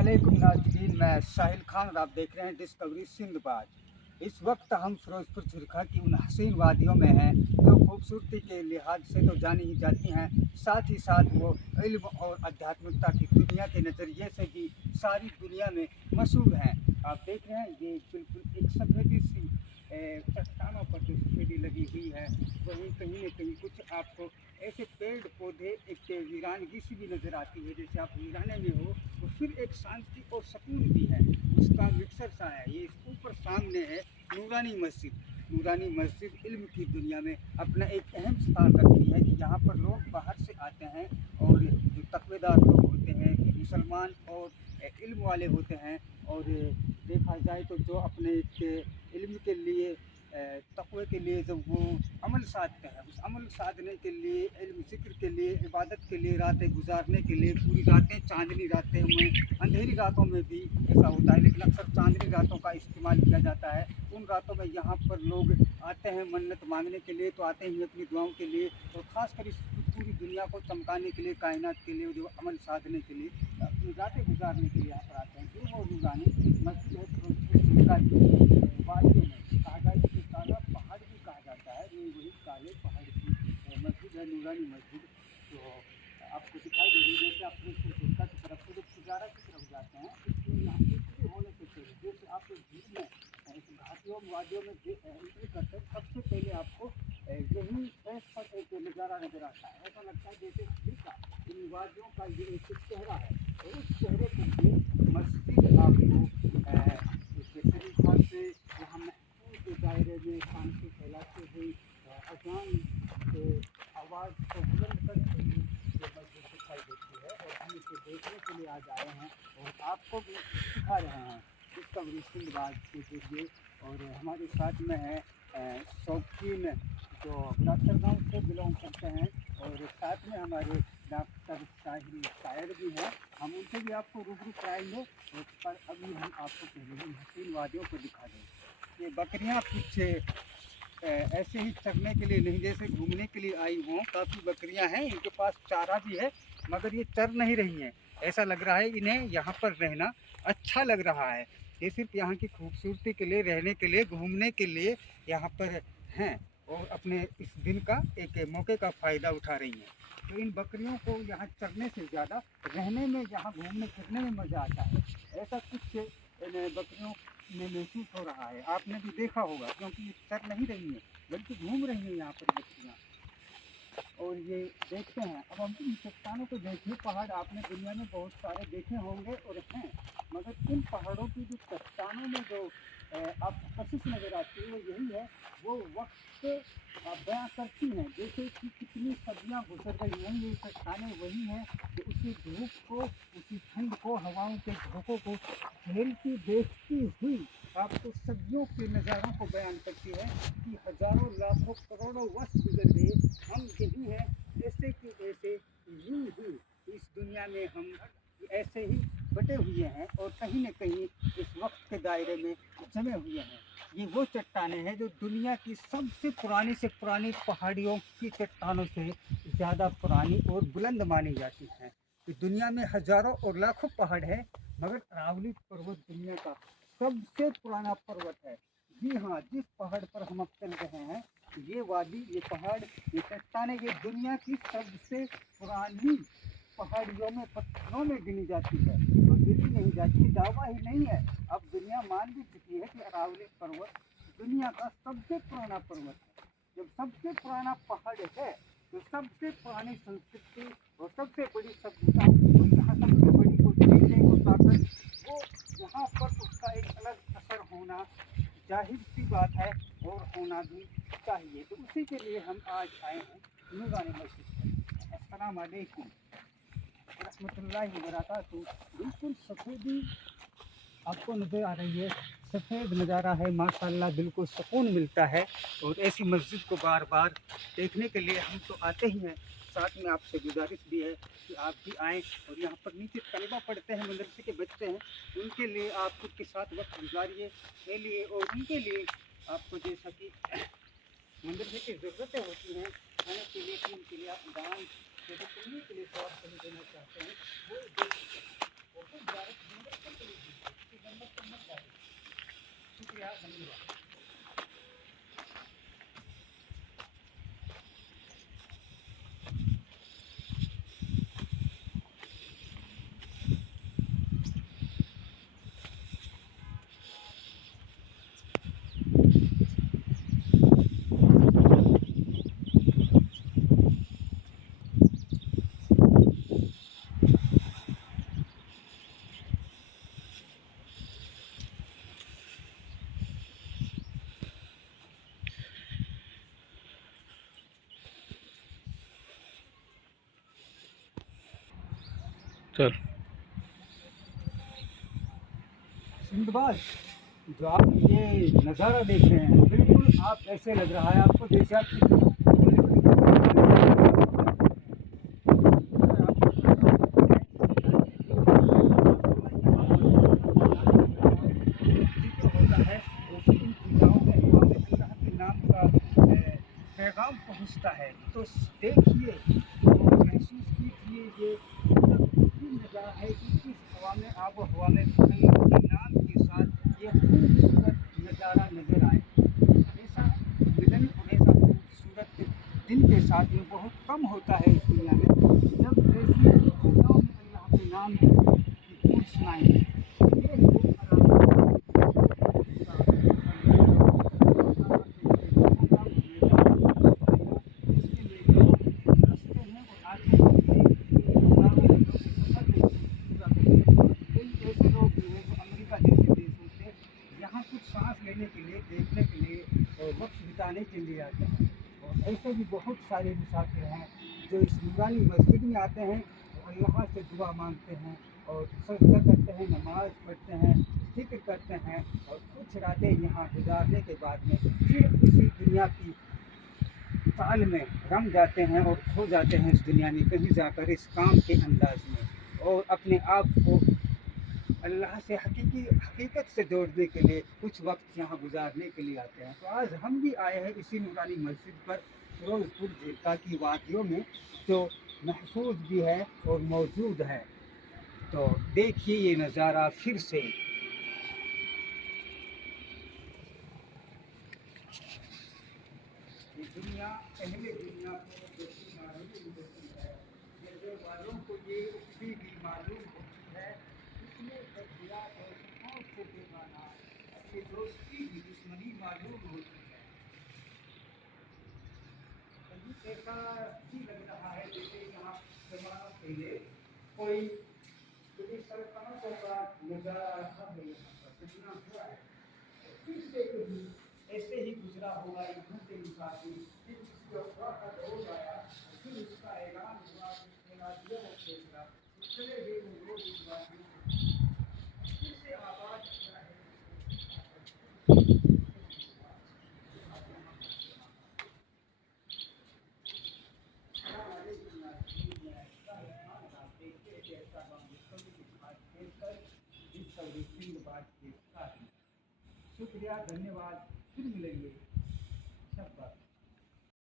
वालेकुम नाज़रीन, मैं साहिल खान और आप देख रहे हैं डिस्कवरी सिंधबाज। इस वक्त हम फिरोजपुर झिरखा की उन हसीन वादियों में हैं जो खूबसूरती के लिहाज से तो जानी ही जाती हैं, साथ ही साथ वो इल्म और आध्यात्मिकता की दुनिया के नज़रिए से भी सारी दुनिया में मशहूर हैं। आप देख रहे हैं ये बिल्कुल एक सफ़ेदी सी चट्टानों पर जो सफ़ेदी लगी हुई है, वहीं कहीं न कहीं कुछ आपको ऐसे पेड़ पौधे एक वीरानगी सी भी नज़र आती है, जैसे आप वीराने में हो। तो फिर एक शांति और सुकून भी है, उसका मिक्सर सा है। ये ऊपर सामने है नूरानी मस्जिद। नूरानी मस्जिद इल्म की दुनिया में अपना एक अहम स्थान रखती है कि यहाँ पर लोग बाहर से आते हैं और जो तकवेदार लोग होते हैं, मुसलमान और इल्म वाले होते हैं। और देखा जाए तो जो अपने इल्म के लिए तक़वे के लिए जब वो अमल साधते हैं, उस अमल साधने के लिए, इल्म ज़िक्र के लिए, इबादत के लिए, रातें गुजारने के लिए, पूरी रातें चांदनी रातें में, अंधेरी रातों में भी ऐसा होता है, लेकिन अक्सर चांदनी रातों का इस्तेमाल किया जाता है। उन रातों में यहाँ पर लोग आते हैं मन्नत मांगने के लिए, तो आते ही अपनी दुआओं के लिए, और ख़ासकर इस पूरी दुनिया को चमकाने के लिए, कायनात के लिए, जो अमल साधने के लिए, अपनी रातें गुजारने के लिए यहाँ पर आते हैं। ये वो नूरानी मस्जिद है फिरोजपुर वादियों में, कहा जाए इसे काला पहाड़ भी कहा जाता है। ये वही काले पहाड़ की मस्जिद है, नूरानी मस्जिद। तो आपको दिखाई दे रही है, जैसे आप फिरोजपुर झिरका की तरफ से जब पुजारा की तरफ जाते हैं, इसलिए यहाँ एंट्री होने से पहले जैसे आप झील में इस घाटियों वादियों में एंट्री करते हैं, सबसे पहले आपको यही फर्श पर एक नज़ारा नज़र आता है। ऐसा लगता है जैसे झील का, इन वादियों का ये एक चेहरा है, और उस चेहरे पर ये मस्जिद आपको इसके तरीक़ा से यहाँ महफूज के दायरे में शांति फैलाती हुई अजान के आवाज़ को बुलंद करती हुई ये मस्जिद दिखाई देती है। और हम इसे देखने के लिए आज आए हैं और आपको भी दिखा रहे हैं डिस्कवरी सिंधबाज के जरिए। और हमारे साथ में है शौकीन जो बिलासर गाँव से बिलोंग करते हैं, और साथ में हमारे डॉक्टर साहिल शायर भी हैं। हम उनसे भी आपको रूबरू कराएंगे, पर अभी हम आपको पहले ही हसीन वादियों को दिखा दें। ये बकरियां कुछ ऐसे ही चरने के लिए नहीं, जैसे घूमने के लिए आई हों। काफ़ी बकरियां हैं, इनके पास चारा भी है, मगर ये चर नहीं रही हैं। ऐसा लग रहा है इन्हें यहाँ पर रहना अच्छा लग रहा है। ये सिर्फ यहाँ की खूबसूरती के लिए, रहने के लिए, घूमने के लिए यहाँ पर हैं, और अपने इस दिन का एक मौके का फ़ायदा उठा रही हैं। तो इन बकरियों को यहाँ चरने से ज़्यादा रहने में, यहाँ घूमने फिरने में मज़ा आता है। ऐसा कुछ इन बकरियों में महसूस हो रहा है। आपने भी देखा होगा, क्योंकि ये चर नहीं रही है, बल्कि घूम रही हैं यहाँ पर बकरियाँ। और ये देखते हैं, अब हम इन चट्टानों को देखिए। पहाड़ आपने दुनिया में बहुत सारे देखे होंगे और हैं, मगर इन पहाड़ों की जो चट्टानों में जो आपको कशिश नज़र आती है, वो यही है, वो वक्त बयां करती हैं। जैसे कि कितनी सदियां गुजर गई हैं, ये चट्टानें वही हैं कि उसी धूप को, उसी ठंड को, हवाओं के झोंकों को झेलती देखती हुई आपको सदियों के नज़ारों को बयान करती है कि हज़ारों लाखों करोड़ों वर्ष गुजर गए, हम यही हैं, ऐसे कि ऐसे यूं ही इस दुनिया में हम ऐसे ही बटे हुए हैं, और कहीं न कहीं इस वक्त के दायरे में जमे हुए हैं। ये वो चट्टानें हैं जो दुनिया की सबसे पुरानी से पुरानी पहाड़ियों की चट्टानों से ज़्यादा पुरानी और बुलंद मानी जाती हैं। कि दुनिया में हज़ारों और लाखों पहाड़ हैं, मगर अरावली पर्वत दुनिया का सबसे पुराना पर्वत है। जी हाँ, जिस पहाड़ पर हम अब चल रहे हैं, ये वादी, ये पहाड़, ये चट्टानें, ये दुनिया की सबसे पुरानी पहाड़ियों में, पत्थरों में गिनी जाती है। तो गिनी नहीं जाती, दावा ही नहीं है, अब दुनिया मान भी चुकी है कि अरावली पर्वत दुनिया का सबसे पुराना पर्वत है। जब सबसे पुराना पहाड़ है, तो सबसे पुरानी संस्कृति और सबसे बड़ी सभ्यता, और यहाँ सबसे बड़ी को चीज़ें को ताकत, वो यहाँ पर उसका एक अलग असर होना जाहिर सी बात है, और होना भी चाहिए। तो उसी के लिए हम आज आए हैं नूरानी मस्जिद पर। अस्सलाम वालेकुम रहमतुल्लाहि व बरकातहू। बिल्कुल सफ़ेदी आपको नज़र आ रही है, सफ़ेद नज़ारा है, माशाअल्लाह, दिल को सुकून मिलता है। और ऐसी मस्जिद को बार बार देखने के लिए हम तो आते ही हैं। साथ में आपसे गुजारिश भी है कि आप भी आएँ, और यहाँ पर नीचे तलबा पढ़ते हैं, मदरसे के बच्चे हैं, उनके लिए आप खुद के साथ वक्त गुजारिए, खेलिए, और उनके लिए आपको जैसा कि मदरसे की ज़रूरतें होती हैं, खाने के लिए, पीने के लिए, आप दान जैसे पुण्य के लिए सवाब नहीं देना चाहते हैं, वो दे सकते हैं। और फिर چل सिंधबाज, जो आप ये नज़ारा देख रहे हैं बिल्कुल आप ऐसे लग रहा है आपको जैसे आप किसी होता है तो इन पूजाओं में हवा में अल्लाह के नाम का पैगाम पहुँचता है। तो देखिए तो महसूस कीजिए ये बेहतरीन नज़ारा है कि इस हवा में आब हवा में कहीं नाम के साथ ये खूबसूरत नज़ारा नज़र आए। ऐसा मिलन और ऐसा खूबसूरत दिन के साथ में बहुत कम होता है इस दुनिया में जब ऐसी दुनियाओं में अल्लाह के नाम की धूम सुनाई। ये यहाँ कुछ सांस लेने के लिए देखने के लिए और वक्त बिताने के लिए आते हैं। और ऐसे भी बहुत सारे मुसाफिर हैं जो इस नूरानी मस्जिद में आते हैं और अल्लाह से दुआ मांगते हैं और सजदा करते हैं, नमाज पढ़ते हैं, जिक्र करते हैं और कुछ रातें यहाँ गुजारने के बाद में फिर इसी दुनिया की ताल में रम जाते हैं और खो जाते हैं इस दुनिया में कहीं जाकर इस काम के अंदाज में और अपने आप को अल्लाह से हकीकत से जोड़ने के लिए कुछ वक्त यहाँ गुजारने के लिए आते हैं। तो आज हम भी आए हैं इसी नूरानी मस्जिद पर फिरोजपुर झीलका की वादियों में जो महफूज भी है और मौजूद है। तो देखिए ये नज़ारा फिर से। ये दुनिया पहले दुनिया को जैसी मालूम होती है जैसे वालों को ये उसी भी मालूम होती है इसमें तजबियात और कौन से बेगाना अच्छी दोस्ती भी दुश्मनी मालूम होती है। कभी ऐसा भी लग रहा है जैसे यहाँ जमाना पहले कोई सल्तनतों का नजारा रहा है यहाँ पर कितना हुआ है फिर से कभी ऐसे ही गुजरा होगा यहाँ से मुसाफिर फिर उसकी अफवाह का दौर आया फिर उसका ऐलान हुआ दिया वो फैसला चले गए वो लोग इस वादियों से फिर से आवाज किया है शुक्रिया, धन्यवाद, फिर मिलेंगे।